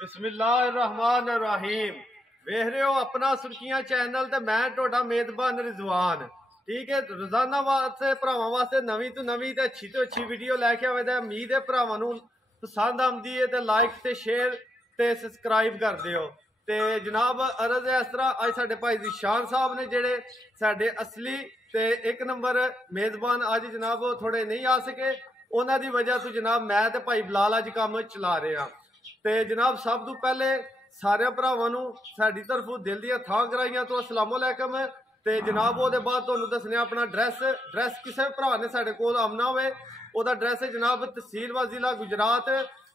बिस्मिल्लाहिर्रहमानिर्रहीम। वेख रहे हो अपना सुर्खियां चैनल ते मैं टोडा मेजबान रिजवान। ठीक है, रोजाना वास्ते भरावां वास्ते नवी तो नवी ते अच्छी वीडियो लैके आवे ते उम्मीद है भरावां नू पसंद आंदी है ते लाइक ते शेयर ते सब्सक्राइब कर दियो। ते जनाब अर्ज है इस तरह अज साडे भाई ज़ीशान साहब ने जेड़े साडे असली ते एक नंबर मेजबान अज जनाब थोड़े नहीं आ सके, उन्हां दी वजह तो जनाब मैं ते भाई बिलाल अज काम चला रहे हैं। ਤੇ जनाब सब तो पहले सारे भरावां नू साडी तरफों दिल दी थां कराइयां तो अस्सलाम वालेकुम। ते जनाब ਉਹਦੇ बाद तुहानू दसने अपना ड्रैस किसी भरा ने साडे कोल आमना होवे ਉਹਦਾ ड्रैस है जनाब तहसील व जिला गुजरात।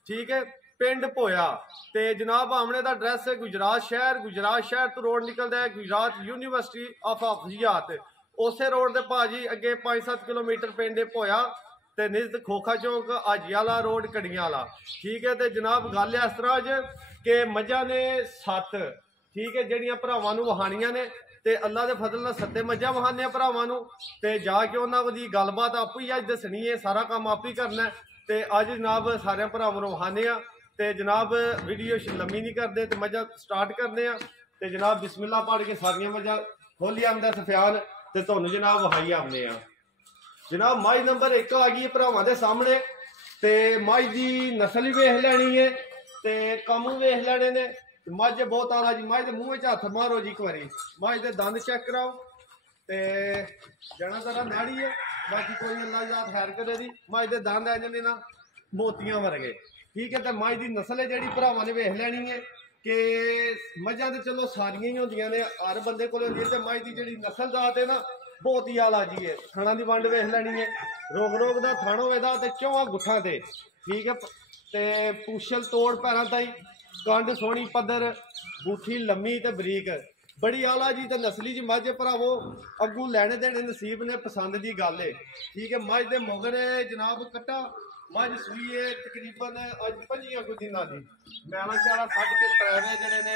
ठीक है, पिंड पोया ते जनाब आमने का ड्रैस है गुजरात शहर तो रोड निकलता है गुजरात यूनिवर्सिटी ऑफ हाफिजियात। उस रोड के भाजी अगे 5-7 किलोमीटर पिंड पोया ते निज़ खोखा चौक हाजी वाला रोड कड़ियां वाला। ठीक है, तो जनाब गल इस तरह ज कि मझां ने 7 ठीक है जड़ियां भरावां नू वहानियां ने ते अल्लाह के फजल नाल 7 मझां वहाने भरावां नू ते जाके उन्हां दी गलबात आपू ही अज दसनी है, सारा काम आप ही करना है। ते अज जनाब सारे भरावां नू वहाने आ ते जनाब वीडियो लम्मी नहीं करते तो मझां स्टार्ट करने आ। ते जनाब बिस्मिल्लाह पढ़ के सारियां मझां खोली आंदा सफियान ते तुहानू जनाब वहाई आने आ। जनाब मझ नंबर 1 आ गई भरावां दे सामने ते मझ की नस्ल भी वेख लैनी है ते कम वेख लैने ने। मझ बहुत आला जी, मझ के मूँह च हथ मारो जी एक बारी, मझ के दंद चेक कराओ ते जना तारा नाड़ी है, बाकी कोई अल्लाह जात खैर करे दी। मझ के दंद आ जाने ना मोतियां वर्गे। ठीक है, तो मझ की नस्ल है जी भरावां ने वेख लैनी है कि मझां तो चलो सारियां ही होंदियां ने, हर बंदे कोल होंदी है। ते मझ की जी नस्ल जात है ना बहुत ही आला जी है। थाना की वंड वेख लैनी है, रोग का थान होएगा ते 4 गुट्ठां ते। ठीक है, ते पूछल तोड़ पैरों ताई, कंड सोहनी पद्धर, बूठी लम्मी ते बरीक, बड़ी आला जी ते नस्ली जी मझ भरावो। अगू लैने देने नसीब ने पसंद की गल है। ठीक है, मझ के मगर जनाब कट्टा मझ सूई है तकरीबन अज 25 दिन की मैला शाला सट के 3 जड़े ने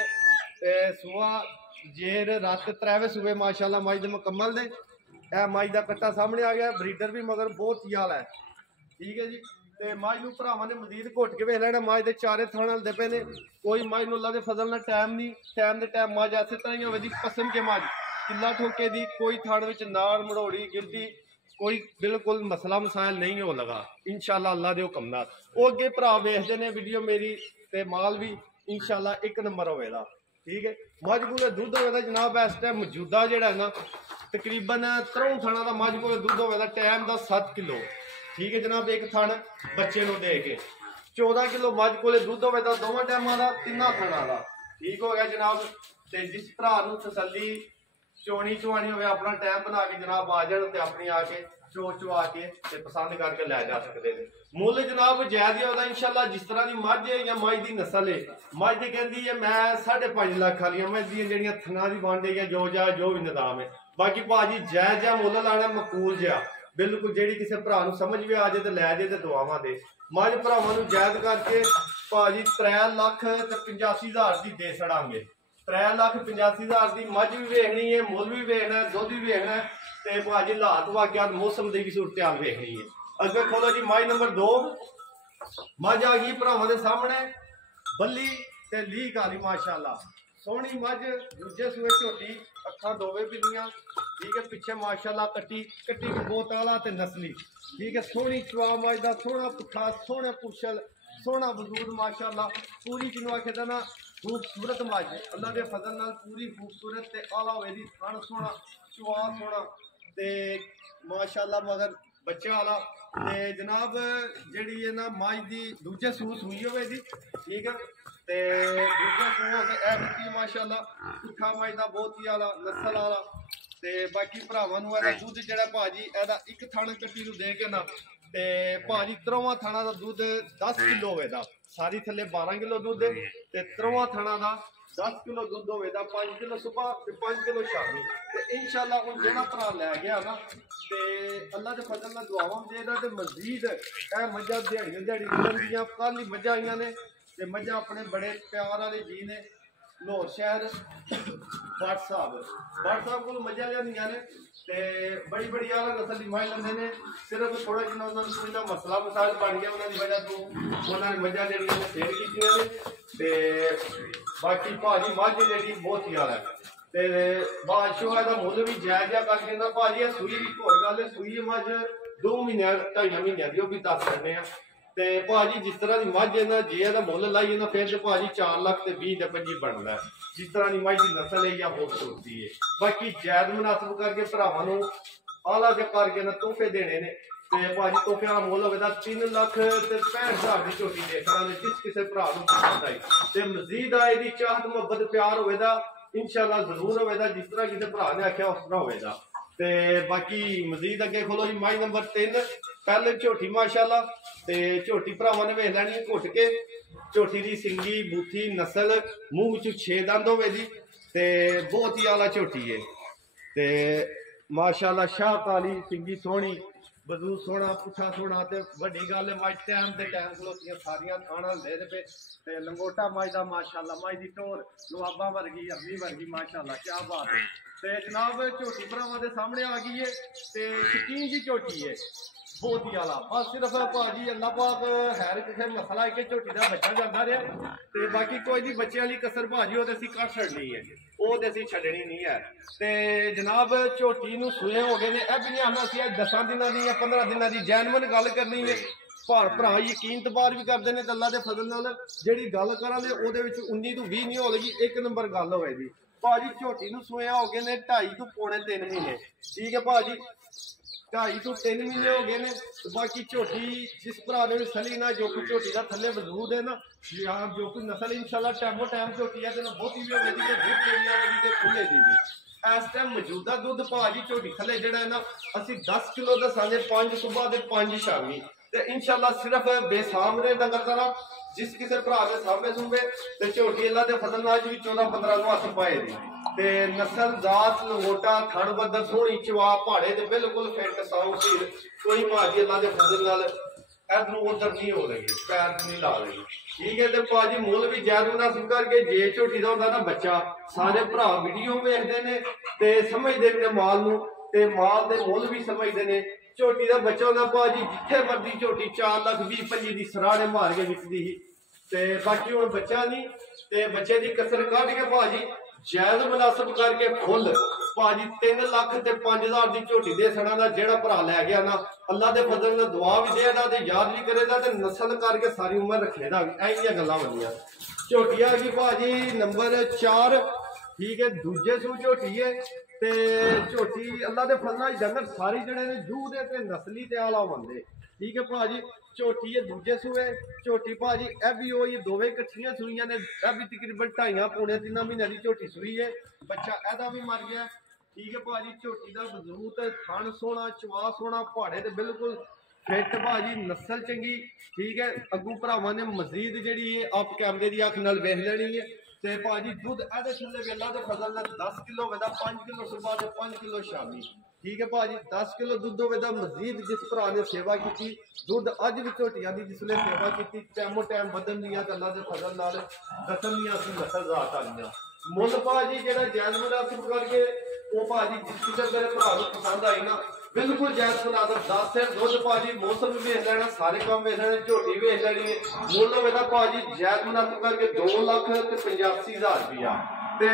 सुहा जेर रत 3 सूबे माशाल्लाह मझ के मुकम्मल ने। मझ का कट्टा सामने आ गया, ब्रीडर भी मगर बहुत ही आला है। ठीक है जी, तो मझ नू भरावां ने मजीद घुट के वेख लेना। मझ के चारे थान हलदे पे ने, कोई मझ नू अल्लाह के फजल नाल टाइम नहीं, टाइम के टाइम मझ इस तरह ही होवे दी पसम के मझ किला ठोके दी, कोई थान विच नाड़ मड़ोड़ी गिरती कोई बिल्कुल मसला मसाइल नहीं हो लगा इंशाल्लाह अल्लाह के हुक्म नाल। वो अगे भरा वेखदे ने वीडियो मेरी ते माल भी इंशाल्लाह 1 नंबर होवेगा। ठीक है, मझ कोल दुध होवेगा जनाब इस टाइम मौजूदा जेड़ा ना तकरीबन 3 थाना का मझ को दुध होगा टाइम का 7 किलो। ठीक है जनाब, एक थान बच्चे को दे के 14 किलो मझ को दुध होगा 2 टाइम का 3 थाना का। ठीक हो गया जनाब, तो जिस भरा तसली चोनी चुवानी हो अपना टाइम बना के जनाब आ जाए तो अपनी आके चो चुआ के पसंद करके लै जा सकते हैं। मुल जनाब जायद होगा इंशाल्लाह। जिस तरह की मझ है या मझ की नस्ल है, मझ तो कहती है मैं 5.5 लाख वाली मझ दियाँ थना की वंड है या जो भी निजाम है। बाकी भाजी जायज जहा मुल लाना मकूल जहा बिल्कुल जी किसी भरा समझ भी आ जाए तो लै जाए तो दुआवां दे। मझ भरावां जायद करके भाजी 3,85,000 की दे छड़ांगे। 3,85,000 की मझ भी वेखनी है, मुल भी वेखना है, दुध भी वेखना है ते भाजी हालात वाकयात मौसम की भी सूरत हाल वेखनी है। अगे खोलो जी मझ नंबर 2 मझ आ गई भरावां दे सामने बल्ली ते लीक वाली माशाल्लाह सोहनी मझ, दूजे सूए झोटी, अखा दोवे पिलियां। ठीक है, पिछे माशाल्लाह कट्टी भी बहुत आला ते नस्ली। ठीक है, सोहनी चवा मझ दा, सोहना पुट्ठा, सोहने पुछल, सोहना वजूद माशाल्लाह पूरी जिन्हों आखे ना खूबसूरत मझ अल्लाह के फजल नाल पूरी खूबसूरत ते आला होवे दी। थन सोहना, चवा सोहना ते माशाल्लाह मगर बच्चे वाला ते जनाब जिहड़ी है ना मझ दी दूजे सूह सूई होवे दी। ठीक है, ते दूजे सूह ए माशाल्लाह पुट्ठा मझ दा बहुत ही आला नस्ल आला। ते बाकी भरावां नूं इहदा दुध जिहड़ा भाजी इहदा एक थन कट्टी नूं दे के ना ते भाजी 3वां थाना का दुध 10 किलो होवेगा। सारी थले 12 किलो दुध ते 3वां थाना का 10 किलो दुध होवेगा। 5 किलो सुबह ते 5 किलो शामी। ते इंशाल्लाह हुण जेड़ा भरा लै गया ना ते अल्लाह के फजल नाल दुआवां देदा ते मजीद ए मझां दिहाड़ियां दियां कल ही मझां आईयां ने ते मझां अपने बड़े प्यार वाले जी ने लाहौर शहर भट्ट साहब को मझां लिया ने ते बड़ी आला नस्ल की मझ लैंदे ने। सिर्फ थोड़ा जिन्ना उन्होंने कोई मसला मसाइल बन गया उन्होंने वजह तो उन्होंने मझां जड़ियां सेल कीतियां ने ते बाकी भाजी मझ जेह्ड़ी बहुत यार है ते बादशाह दा मुੱਲ भी जायज़ जा करके ना भाजी सूई भी होर गल सूई मझ 2 महीने 2.5 महीने दी भी दस सकने आ ते भाजी जिस तरह की मझ है ना जे दा मुੱਲ लाइए ना फिर तो भाजी 4 लाख ते 20 ते 25 बनता है जिस तरह की मझ की नस्ल है या खूबसूरती है बाकी जायज़ मुनासिब करके भरावां नूं आला जा करके ना तोहफे देने ने ते भाजी तोहफे का मुੱਲ होवेगा 3 लाख ते 65,000 की झोटी देखना जिस किसी भरा नूं पसंद आई ते मजीद आए दी चाहत मुहब्बत प्यार होवेगा इंशाल्लाह जरूर होवेगा जिस तरह किसी भरा ने आख्या उस तरह होवेगा ते बाकी मजीद अगे खोलो जी मझ नंबर 3 पहले झोटी माशाल्लाह ते झोटी भरावां ने वेख लैनी घुट के झोटी दी सिंगी बूथी नस्ल मूंह च 6 दंद होवे दी ते बहुत ही आला झोटी है ते माशाल्लाह शाह काली सिंगी सोहनी बजू सोना पुठा सोना ते वड्डी गल मझ टाइम ते टाइम खलोतियां सारियां थाना दे पे ते लंगोटा मझ दा माशाल्लाह मझ दी टोर लुआबा वर्गी अम्मी वर्गी माशाल्लाह क्या बात है ते जनाब झोटी भरावां दे सामने आ गई है ते शकीन जी झोटी है बहुत ही आला बस सिर्फ भाजी अल्लाह पाक हैर किसी मसला है कि झोटी का बच्चा जाता रहा ते बाकी कोई भी बच्चे वाली कसर भाजी वो असीं कट छड्डनी है वो तो असीं छड्डनी नहीं है ते जनाब झोटी नूं सूए हो गए ने यह भी नहीं आना असीं 10 दिनों की या 15 दिनों की जैनवन गल करनी है भरा यकीन तबार भी करते हैं अल्लाह के फजल नाल जिहड़ी गल करांगे उहदे विच 19 तो 20 नहीं होगी एक नंबर गल होएगी भाजी झोटी नूं सूया हो गए ने 2.5 तो पौने 3 महीने ठीक है भाजी 2.5 तो 3 महीने हो गए ने बाकी झोटी जिस भरा ने सली ना जो कुछ झोटी का थले वजूद है ना या जो कुछ नस्ल इंशाल्लाह टाइमो टाइम झोटी है तो बहुती भी होगी खुले दी इस टाइम मौजूदा दुध भाजी झोटी थले जड़ा है ना असं 10 किलो दसांगे 5 सुबह के 5 शामी ते इंशाल्लाह सिर्फ बेसामने डंगर का जिस किसी भरा के सामने सूबे ते झोटी अल्लाह के फजल नाल भी 14-15 को हथ पाए दी ते नस्ल जात लंगोटा थण बदर सोहनी चवा पहाड़े ते बिल्कुल फिट साऊ सील कोई भाजी अल्लाह के फजल नाल इधर उधर नहीं हो रही पैर नहीं ला रही ठीक है तो भाजी मुल भी जायज मुनासिब करके जे झोटी का होंदा ना बच्चा सारे भरा वीडियो वेखते ने ते समझते ने माल नूं ते माल दे मुल भी समझते ने झोटी का बच्चा होंदा भाजी जिथे मर्जी झोटी 4 लाख 20-25 की सराड़े मार के विकदी ही ते बाकी हुण बच्चा नहीं ते बच्चे की कसर कढ के भाजी जायज मुनासिब करके फुल भाजी 3 लाख ते 5,000 की झोटी दे सड़ा दा जेड़ा भरा लै गया ना अल्लाह दे फजल नाल दुआ भी देगा ते याद भी करेगा ते नस्ल करके सारी उम्र रखेगा ऐसियां गल्लां वंदियां झोटी आ गई भाजी नंबर 4 ठीक है दूजे सू झोटी है ते झोटी अल्लाह दे फजल नाल डंगर सारी जड़े ने जूह दे ते नस्ली ते आला वंदे ठीक है भाजी झोटी है दूजे सूए झोटी भाजी ए भी हो ये दोवें कट्ठियां सूइयां ने ए भी तकरीबन 2.5-3 महीने की झोटी सूई है बच्चा एदा भी मर गया ठीक है भाजी झोटी का वजूद थन सोना चवा सोना पहाड़े ते बिल्कुल फिट भाजी नस्ल चंगी ठीक है अगू भरावां ने मजीद जिहड़ी है आप कैमरे की अख नाल वेख लेनी है ते भाजी दुध एदे थल्ले भी अल्लाह दे फजल नाल 10 किलो होवेगा 5 किलो सुबह ते 5 किलो शामी ठीक है भाजी 10 किलो दुध होवेगा मजीद जिस भरा ने सेवा की दुध अज भी झोटियां की जिसले सेवा की टाइमो टाइम बदन दियां ते अल्लाह दे फजल नाल दसन दियां असीं नस्ल जात आईयां मुल भाजी जेड़ा जायज मुनासिब करके वो भाजी जिस किस्म मेरे भरा नूं पसंद आई ना बिल्कुल जायज मुनासिब 10 से दुध भाजी मौसम भी वेख लेना सारे काम वेख लेने झोटी वेख लेनी है मुल होवेगा भाजी जायज मुनासिब करके 2,85,000 रुपया ते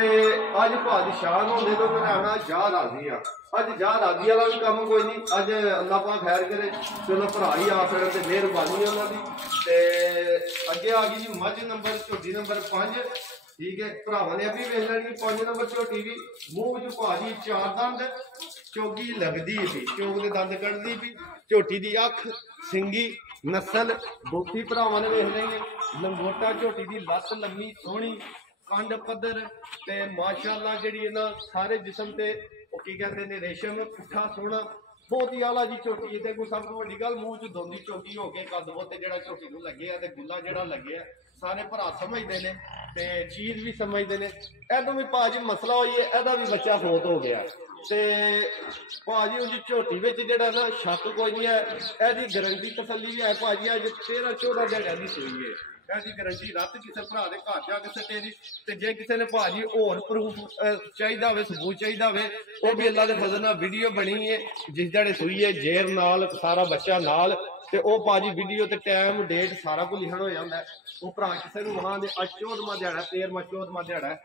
अज भाजी शान होंदे तो मैं आना जा राजी हाँ अज जा राजी वाला भी काम कोई नहीं अज अल्लाह पाक खैर करे चलो भरा ही आ सकते ते मेहरबानी है उन्होंने ते अगे आ गई जी मझ नंबर झोटी नंबर 5 ठीक है भरावां ने भी वेख लैनी 5 नंबर झोटी भी मूँह च भाजी 4 दंद चौगी लगदी भी चौक के दंद कढ़दी भी झोटी की अख सिंगी नस्ल बोती भरावां ने वेख लेंगे लंगोटा झोटी की लत्त लम्मी सोहनी कंड पद्धर ते माशाअल्लाह जिहड़ी है ना सारे जिस्म ते की कहते हैं रेशम पुट्ठा सोहना बहुत ही आला जी झोटी है कोई सब तो वड्डी गल मूँह च दोंदी चौकी हो के कद बोते जिहड़ा झोटी नूं लगे है ते गुला जिहड़ा लगे है सारे भरा समझते हैं ते चीज़ भी समझते हैं एदों भी भाजी मसला होई है एदा भी बच्चा फोत हो गया ते भाजी उस झोटी में जिहड़ा ना शक कोई नहीं है एदी गारंटी तसल्ली भी है भाजी अज 13-14 ध्याड़ियां दी सूई है ਇਹਦੀ ਗਾਰੰਟੀ ਰੱਤ ਕਿਸੇ ਭਰਾ ਦੇ ਘਰ ਜਾ ਕੇ ਸੱਟੇ ਦੀ। ਤੇ ਜੇ ਕਿਸੇ ਨੇ ਭਾਜੀ ਹੋਰ ਪ੍ਰੂਫ ਚਾਹੀਦਾ ਹੋਵੇ, ਸਬੂਤ ਚਾਹੀਦਾ ਹੋਵੇ, ਉਹ ਵੀ ਅੱਲਾ ਦੇ ਫਜ਼ਲ ਨਾਲ ਵੀਡੀਓ ਬਣੀ ਹੈ ਜਿਸ ਦਿਹਾੜੇ ਸੂਈ ਹੈ, ਜੇਰ ਨਾਲ ਸਾਰਾ ਬੱਚਾ ਨਾਲ, ਤੇ ਉਹ ਭਾਜੀ ਵੀਡੀਓ ਤੇ ਟਾਈਮ ਡੇਟ ਸਾਰਾ ਕੁਝ ਲਿਖਣ ਹੋ ਜਾਂਦਾ। ਉਹ ਭਰਾ ਕਿਸੇ ਨੂੰ ਵਹਾਂ ਦੇ ਅੱਜ 14ਵਾਂ ਦਿਹਾੜਾ 13ਵਾਂ 14ਵਾਂ ਦਿਹਾੜਾ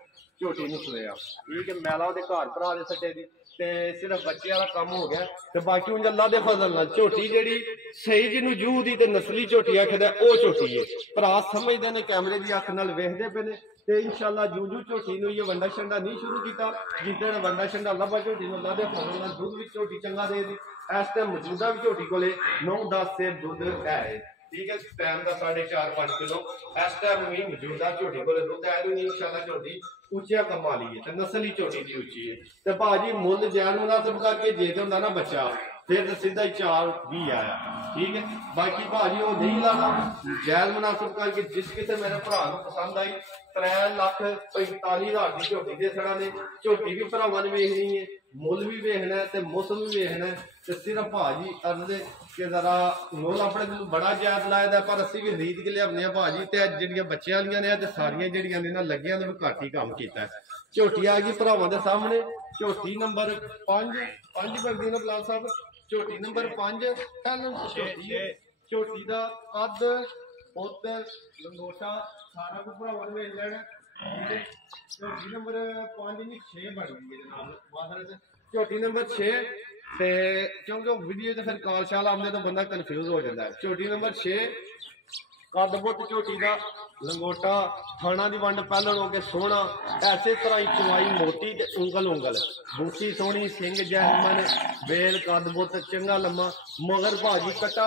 ਝੋਟੀ ਨੂੰ ਸੋਇਆ, ਠੀਕ ਹੈ। ਮੈਲਾ ਉਹਦੇ ਘਰ ਭਰਾ ਦੇ ਸੱਟੇ ਦੀ, ਤੇ ਸਿਰਫ ਬੱਚਿਆਂ ਦਾ ਕੰਮ ਹੋ ਗਿਆ। ਤੇ ਬਾਕੀ ਉਂਝ ਅੱਲਾ ਦੇ ਫਜ਼ਲ ਨਾਲ ਝੋਟੀ ਜਿਹੜੀ ਸਹੀ ਜਿਹਨੂੰ ਜੂਹ ਦੀ ਤੇ ਨਸਲੀ ਝੋਟੀ ਆਖਦਾ ਉਹ ਝੋਟੀ ਹੈ। ਭਰਾ ਸਮਝਦੇ ਨੇ, ਕੈਮਰੇ ਦੀ ਅੱਖ ਨਾਲ ਵੇਖਦੇ ਪਏ ਨੇ। ਤੇ ਇਨਸ਼ਾਅੱਲਾ ਜੂ ਝੋਟੀ ਨੂੰ ਇਹ ਵੰਡਾ ਛੰਡਾ ਨਹੀਂ ਸ਼ੁਰੂ ਕੀਤਾ, ਜਿਸ ਦਿਨ ਵੰਡਾ ਛੰਡਾ ਲੱਭਾ ਝੋਟੀ ਨੂੰ ਅੱਲਾ ਦੇ ਫਜ਼ਲ ਨਾਲ ਦੁੱਧ ਵੀ ਝੋਟੀ ਚੰਗਾ ਦੇ ਦੀ। ਇਸ ਟਾਈਮ ਮੌਜੂਦਾ ਵੀ ਝੋਟੀ ਕੋਲੇ 9-10 ਸੇਰ ਦੁੱਧ ਹੈ, ਠੀਕ ਹੈ। ਟਾਈਮ ਦਾ 4.5-5 ਕਿਲੋ ਇਸ ਟਾਈਮ ਵੀ ਮੌਜੂਦਾ ਝੋਟੀ ਕੋਲੇ ਦੁੱਧ ਹੈ। ਨਹੀਂ ਇਨਸ਼ਾਅੱਲਾ ਝੋਟੀ ਉੱਚਿਆ ਕੰਮ ਵਾਲੀ ਹੈ ਤੇ ਨਸਲ ਹੀ ਝੋਟੀ ਦੀ ਉੱਚੀ ਹੈ। ਤੇ ਭਾਜੀ ਮੁੱਲ ਜੈਨ ਮੁਨਾਸਬ ਕਰਕੇ ਜੇ ਤੇ ਹੁੰਦਾ ਨਾ ਬੱਚਾ, ਫਿਰ ਤਾਂ ਸਿੱਧਾ ਹੀ 4-20 ਆਇਆ, ਠੀਕ ਹੈ। ਬਾਕੀ ਭਾਜੀ ਉਹ ਨਹੀਂ ਲਾਣਾ, ਜੈਨ ਮੁਨਾਸਬ ਕਰਕੇ ਜਿਸ ਕਿਸੇ ਮੇਰੇ ਭਰਾ ਨੂੰ ਪਸੰਦ ਆਈ 3,45,000 ਦੀ ਝੋਟੀ ਦੇ ਸੜਾ ਨੇ। ਝੋਟੀ ਵੀ ਭਰਾਵਾਂ ਨੇ ਵੇਖਣੀ ਹੈ, ਮੁੱਲ ਵੀ ਵੇਖਣਾ ਤੇ ਮੌਸਮ ਵੀ ਵੇਖਣਾ। ਤੇ ਸਿਰਫ ਭਾਜੀ ਅਰਦੇ ਕਿ ਜ਼ਰਾ ਮੁੱਲ ਆਪਣੇ ਨੂੰ ਬੜਾ ਜਾਇਜ਼ ਲਾਇਦਾ, ਪਰ ਅਸੀਂ ਵੀ ਖਰੀਦ ਕੇ ਲਿਆਉਂਦੇ ਆ ਭਾਜੀ। ਤੇ ਜਿਹੜੀਆਂ ਬੱਚਿਆਂ ਵਾਲੀਆਂ ਨੇ ਤੇ ਸਾਰੀਆਂ ਜਿਹੜੀਆਂ ਨੇ ਨਾ ਲੱਗੀਆਂ ਨੇ ਘੱਟ ਹੀ ਕੰਮ ਕੀਤਾ। ਝੋਟੀ ਆ ਗਈ ਭਰਾਵਾਂ ਦੇ ਸਾਹਮਣੇ, ਝੋਟੀ ਨੰਬਰ 5 ਬਰਦੀ ਨੇ ਬਲਾਲ ਸਾਹਿਬ, ਝੋਟੀ ਨੰਬਰ 5 ਝੋਟੀ ਦਾ ਕੱਦ ਪੁੱਤ ਲੰਗੋਟਾ ਸਾਰਾ ਕੁਝ ਭਰਾਵਾਂ ਨੇ ਵੇਚ ਲੈਣਾ, ਠੀਕ ਹੈ। ਝੋਟੀ ਨੰਬਰ 5 ਨਹੀਂ 6 ਬਣ ਗਈ ਹੈ ਜਨਾਬ ਮਾਦਰ। ਝੋਟੀ ਨੰਬਰ 6 ਤੇ ਕਿਉਂਕਿ ਵੀਡੀਓ ਤੇ ਫਿਰ ਕਾਲ ਸ਼ਾਲ ਆਉਂਦੇ ਤਾਂ ਬੰਦਾ ਕਨਫਿਊਜ਼ ਹੋ ਜਾਂਦਾ ਹੈ। ਝੋਟੀ ਨੰਬਰ 6 ਕੱਦ ਪੁੱਤ ਝੋਟੀ ਦਾ ਲੰਗੋਟਾ ਥਾਣਾ ਦੀ ਵੰਡ ਪਹਿਲਣ ਹੋ ਕੇ ਸੋਹਣਾ, ਐਸੇ ਤਰ੍ਹਾਂ ਹੀ ਚਵਾਈ ਮੋਟੀ ਤੇ ਉਂਗਲ ਬੂਟੀ ਸੋਹਣੀ, ਸਿੰਘ ਜੈਸਮਨ, ਬੇਲ ਕੱਦ ਪੁੱਤ ਚੰਗਾ ਲੰਮਾ। ਮਗਰ ਭਾਜੀ ਕਟਾ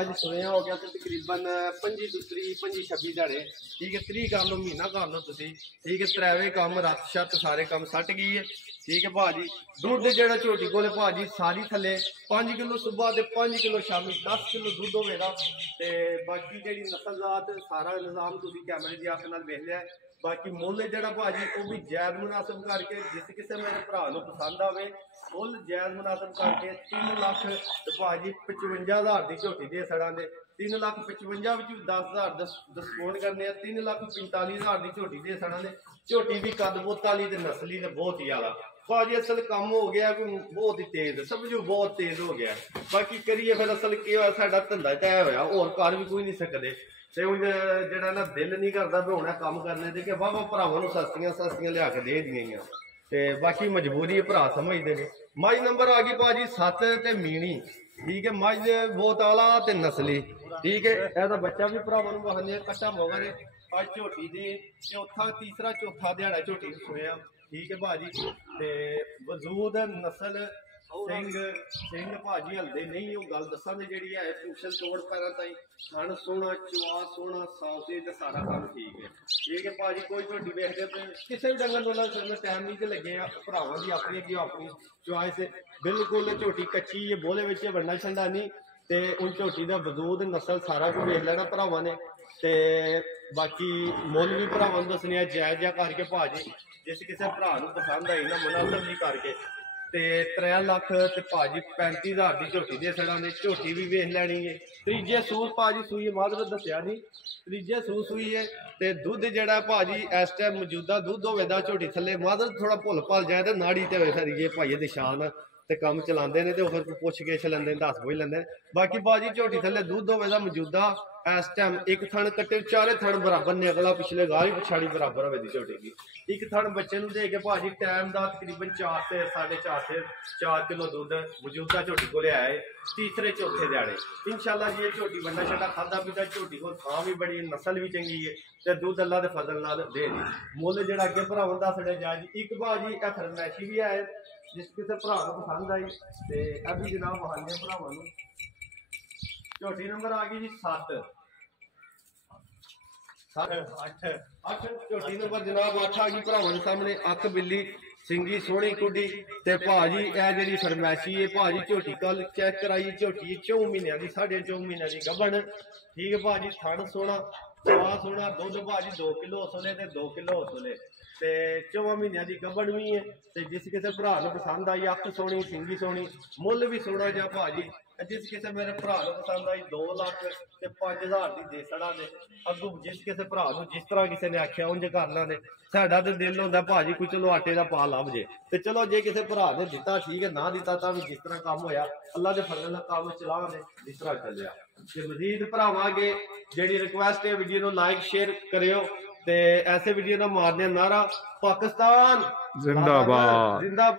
ਅੱਜ ਸੁਣਿਆ ਹੋ ਗਿਆ ਤੇ ਤਕਰੀਬਨ 25-26 ਦਿਹਾੜੇ, ਠੀਕ ਹੈ। 30 ਕਰ ਲਓ, ਮਹੀਨਾ ਕਰ ਲਓ ਤੁਸੀਂ, ਠੀਕ ਹੈ। ਤਰੈਵੇਂ ਕੰਮ ਰੱਤ ਛੱਤ ਸਾਰੇ ਕੰਮ ਸੱਟ ਗਈ ਹੈ, ਠੀਕ ਹੈ ਭਾਜੀ। ਦੁੱਧ ਜਿਹੜਾ ਝੋਟੀ ਕੋਲੇ ਭਾਜੀ ਸਾਰੀ ਥੱਲੇ 5 ਕਿਲੋ ਸੁਬਾ ਤੇ 5 ਕਿਲੋ ਸ਼ਾਮੀ 10 ਕਿਲੋ ਦੁੱਧ ਹੋਵੇਗਾ। ਤੇ ਬਾਕੀ ਜਿਹੜੀ ਨਸਲਜ਼ਾਤ ਸਾਰਾ ਨਿਜ਼ਾਮ ਤੁਸੀਂ ਕੈਮਰੇ ਦੀ ਅੱਖ ਨਾਲ ਵੇਖ ਲਿਆ। ਬਾਕੀ ਮੁੱਲ ਜਿਹੜਾ ਭਾਜੀ ਉਹ ਵੀ ਜਾਇਜ਼ ਮੁਨਾਸਬ ਕਰਕੇ, ਜਿਸ ਕਿਸੇ ਮੇਰੇ ਭਰਾ ਨੂੰ ਪਸੰਦ ਆਵੇ ਮੁੱਲ ਜਾਇਜ਼ ਮੁਨਾਸਬ ਕਰਕੇ 3 ਲੱਖ ਤੇ ਭਾਜੀ 55,000 ਦੀ ਝੋਟੀ ਦੇ ਸੜਾਂ ਦੇ। 3,55,000 ਵਿੱਚ 10,000 ਡਿਸਕਾਊਂਟ ਕਰਨੇ ਆ, 3,45,000 ਦੀ ਝੋਟੀ ਦੇ ਸੜਾਂ ਦੇ। ਝੋਟੀ ਵੀ ਕੱਦ ਬੁੱਤ ਵਾਲੀ ਤੇ ਨਸਲੀ ਤੇ ਬਹੁਤ ਹੀ ਜ਼ਿਆਦਾ ਭਾਜੀ। ਅਸਲ ਕੰਮ ਹੋ ਗਿਆ ਕੋਈ ਬਹੁਤ ਹੀ ਤੇਜ਼, ਸਮਝੋ ਬਹੁਤ ਤੇਜ਼ ਹੋ ਗਿਆ। ਬਾਕੀ ਕਰੀਏ ਫਿਰ ਅਸਲ ਕੀ ਹੋਇਆ, ਸਾਡਾ ਧੰਦਾ ਤੈਅ ਹੋਇਆ, ਹੋਰ ਕਰ ਵੀ ਕੋਈ ਨਹੀਂ ਸਕਦੇ। ਤੇ ਉਹ ਜਿਹੜਾ ਨਾ ਦਿਲ ਨਹੀਂ ਕਰਦਾ ਬਣਾਉਣਾ ਕੰਮ ਕਰਨੇ ਤੇ ਕਿ ਵਾਹ ਭਰਾਵਾਂ ਨੂੰ ਸਸਤੀਆਂ ਲਿਆ ਕੇ ਦੇ ਦੀਆਂ। ਤੇ ਬਾਕੀ ਮਜਬੂਰੀ ਭਰਾ ਸਮਝਦੇ ਨੇ। ਮੱਝ ਨੰਬਰ ਆ ਗਈ ਭਾਜੀ 7 ਤੇ ਮੀਣੀ, ਠੀਕ ਹੈ। ਮੱਝ ਬਹੁਤ ਆਲਾ ਤੇ ਨਸਲੀ, ਠੀਕ ਹੈ। ਇਹਦਾ ਬੱਚਾ ਵੀ ਭਰਾਵਾਂ ਨੂੰ ਵਹਾਨੇ ਕੱਟਾ ਮੋਗਰ ਅੱਜ ਝੋਟੀ ਦੇ ਤੀਸਰਾ ਚੌਥਾ ਦਿਹਾੜਾ ਝੋਟੀ ਨੂੰ ਸੁਣਿਆ, ਠੀਕ ਹੈ ਭਾਜੀ। ਤੇ ਵਜੂਦ ਨਸਲ ਸਿੰਘ ਭਾਜੀ ਹਲਦੇ ਨਹੀਂ, ਉਹ ਗੱਲ ਦੱਸਾਂਗੇ ਜਿਹੜੀ ਹੈ ਪੁਸ਼ਲ ਤੋੜ ਪੈਰਾਂ ਤਾਈ ਖਾਣ ਸੋਹਣਾ ਚਵਾ ਸੋਹਣਾ ਸਾਫੇ ਤੇ ਸਾਰਾ ਕੰਮ ਠੀਕ ਹੈ, ਠੀਕ ਹੈ ਭਾਜੀ। ਕੋਈ ਝੋਟੀ ਵੇਖਦੇ ਤੇ ਕਿਸੇ ਵੀ ਡੰਗਰ ਨੂੰ ਟਾਈਮ ਨਹੀਂ ਤੇ ਲੱਗੇ ਆ, ਭਰਾਵਾਂ ਦੀ ਆਪਣੀ ਚੁਆਇਸ ਹੈ। ਬਿਲਕੁਲ ਝੋਟੀ ਕੱਚੀ ਹੈ, ਬੋਲੇ ਵਿੱਚ ਵੰਡਾ ਛੰਡਾ ਨਹੀਂ। ਤੇ ਉਹ ਝੋਟੀ ਦਾ ਵਜੂਦ ਨਸਲ ਸਾਰਾ ਕੁਝ ਵੇਖ ਲੈਣਾ ਭਰਾਵਾਂ ਨੇ। ਤੇ ਬਾਕੀ ਮੁੱਲ ਵੀ ਭਰਾਵਾਂ ਨੂੰ ਦੱਸਣੇ ਆ ਜਾਇਜ਼ ਜਿਹਾ ਕਰਕੇ ਭਾਜੀ, ਜਿਸ ਕਿਸੇ ਭਰਾ ਨੂੰ ਪਸੰਦ ਆਈ ਨਾ ਮੁਨਾਸਬ ਜੀ ਕਰਕੇ। ਤੇ 3 ਲੱਖ ਤੇ ਭਾਜੀ 35,000 ਦੀ ਝੋਟੀ ਦੇ ਸੜਾਂ ਦੇ। ਝੋਟੀ ਵੀ ਵੇਖ ਲੈਣੀ ਹੈ। ਤੀਜੇ ਸੂਰ ਭਾਜੀ ਸੂਈ ਮਾਧਵ ਦੱਸਿਆ ਨਹੀਂ, ਤੀਜੇ ਸੂਈ ਹੈ। ਤੇ ਦੁੱਧ ਜਿਹੜਾ ਭਾਜੀ ਇਸ ਟਾਈਮ ਮੌਜੂਦਾ ਦੁੱਧ ਹੋਵੇ ਦਾ ਝੋਟੀ ਥੱਲੇ ਮਾਧਵ ਥੋੜਾ ਭੁੱਲ ਭੱਲ ਜਾਏ ਤੇ ਨਾੜੀ ਤੇ ਹੋਵੇ ਸਰੀਏ ਭਾਈ ਦੇ ਸ਼ਾਨ ਤੇ ਕੰਮ ਚਲਾਉਂਦੇ ਨੇ ਤੇ ਉਹ ਫਿਰ ਪੁੱਛ ਕੇ ਲੈਂਦੇ ਨੇ, ਦੱਸ ਬੋਝ ਲੈਂਦੇ ਨੇ। ਬਾਕੀ ਭਾਜੀ ਝੋਟੀ ਥੱਲੇ ਦੁੱਧ ਹੋਵੇ ਦਾ ਮੌਜੂਦਾ ਇਸ ਟਾਈਮ ਇੱਕ ਥਣ ਕੱਟੇ ਚਾਰੇ ਥਣ ਬਰਾਬਰ ਨੇ, ਅਗਲਾ ਪਿਛਲੇ ਗਾਹ ਵੀ ਪਛਾੜੀ ਬਰਾਬਰ ਹੋਵੇ ਦੀ ਝੋਟੀ ਦੀ। ਇੱਕ ਥਣ ਬੱਚੇ ਨੂੰ ਦੇ ਕੇ ਭਾਜੀ ਟਾਈਮ ਦਾ ਤਕਰੀਬਨ 4 ਤੇ 4.5 ਕਿਲੋ ਦੁੱਧ ਮੌਜੂਦਾ ਝੋਟੀ ਕੋਲੇ ਆਏ ਤੀਸਰੇ ਚੌਥੇ ਦਿਹਾੜੇ। ਇਨਸ਼ਾਅੱਲਾ ਜੀ ਇਹ ਝੋਟੀ ਬੰਦਾ ਛੱਡਾ ਖਾਦਾ ਪੀਤਾ, ਝੋਟੀ ਕੋਲ ਥਾਂ ਵੀ ਬੜੀ, ਨਸਲ ਵੀ ਚੰਗੀ ਹੈ ਤੇ ਦੁੱਧ ਅੱਲਾ ਦੇ ਫਜ਼ਲ ਨਾਲ ਦੇ ਦੀ। ਮੁੱਲ ਜਿਹੜਾ ਅੱਗੇ ਭਰਾਵਾਂ ਦਾ ਸਾਡੇ ਜਾਇਜ਼। ਇੱਕ ਭਾਜੀ ਇਹ ਫਰਮੈਸ਼ੀ ਵੀ ਆਏ ਜਿਸ ਕਿਸੇ ਭਰਾ ਨੂੰ ਪਸੰਦ ਆਈ ਤੇ ਇਹ ਵੀ ਜਨਾਬ ਵਹਾਨੇ ਭਰਾਵਾਂ ਨੂੰ। ਝੋਟੀ ਨੰਬਰ ਆ ਗਈ ਜੀ 7 8 ਝੋਟੀ ਨੰਬਰ ਜਨਾਬ 8 ਆ ਗਈ ਭਰਾਵਾਂ ਦੇ ਸਾਹਮਣੇ। ਅੱਖ ਬਿੱਲੀ ਸਿੰਗੀ ਸੋਹਣੀ ਕੁੱਡੀ ਤੇ ਭਾਜੀ ਇਹ ਜਿਹੜੀ ਫਰਮੈਸ਼ੀ ਹੈ ਭਾਜੀ ਝੋਟੀ ਕੱਲ ਚੈੱਕ ਕਰਾਈ, ਝੋਟੀ 4 ਮਹੀਨਿਆਂ ਦੀ 4.5 ਮਹੀਨਿਆਂ ਦੀ ਗੱਭਣ, ਠੀਕ ਹੈ ਭਾਜੀ। ਥਣ ਸੋਹਣਾ ਚਵਾ ਸੋਹਣਾ, ਦੁੱਧ ਭਾਜੀ 2 ਕਿਲੋ ਉਸਲੇ ਤੇ 2 ਕਿਲੋ ਉਸਲੇ ਤੇ 4 ਮਹੀਨਿਆਂ ਦੀ ਗੱਭਣ ਵੀ ਹੈ। ਤੇ ਜਿਸ ਕਿਸੇ ਭਰਾ ਨੂੰ ਪਸੰਦ ਆਈ ਅੱਖ ਸੋਹਣੀ ਸਿੰਗੀ ਸੋਹਣੀ, ਮੁੱਲ ਵੀ ਸੋਹਣਾ ਜਿਹਾ ਭਾਜੀ जिस किसी मेरे भरा को पसंद आई 2 लाख ते 5000 दी दे सड़ा ने अगू जिस किसी भरा को जिस तरह किसी ने आख्या उंज कर लाने साडा ते दिल होंदा भाजी कोई चलो आटे दा पा लभ जे ते चलो जे किसी भरा ने दिता ठीक है ना दिता तां भी जिस तरह काम होया अल्लाह दे फजल नाल काम चला ने जिस तरह चलिया ते मजीद भरावां अगे जेहड़ी रिक्वेस्ट है वीडियो नु लाइक शेयर करियो ते ऐसे वीडियो ना मारने नारा पाकिस्तान जिंदाबाद। जिंदाबाद।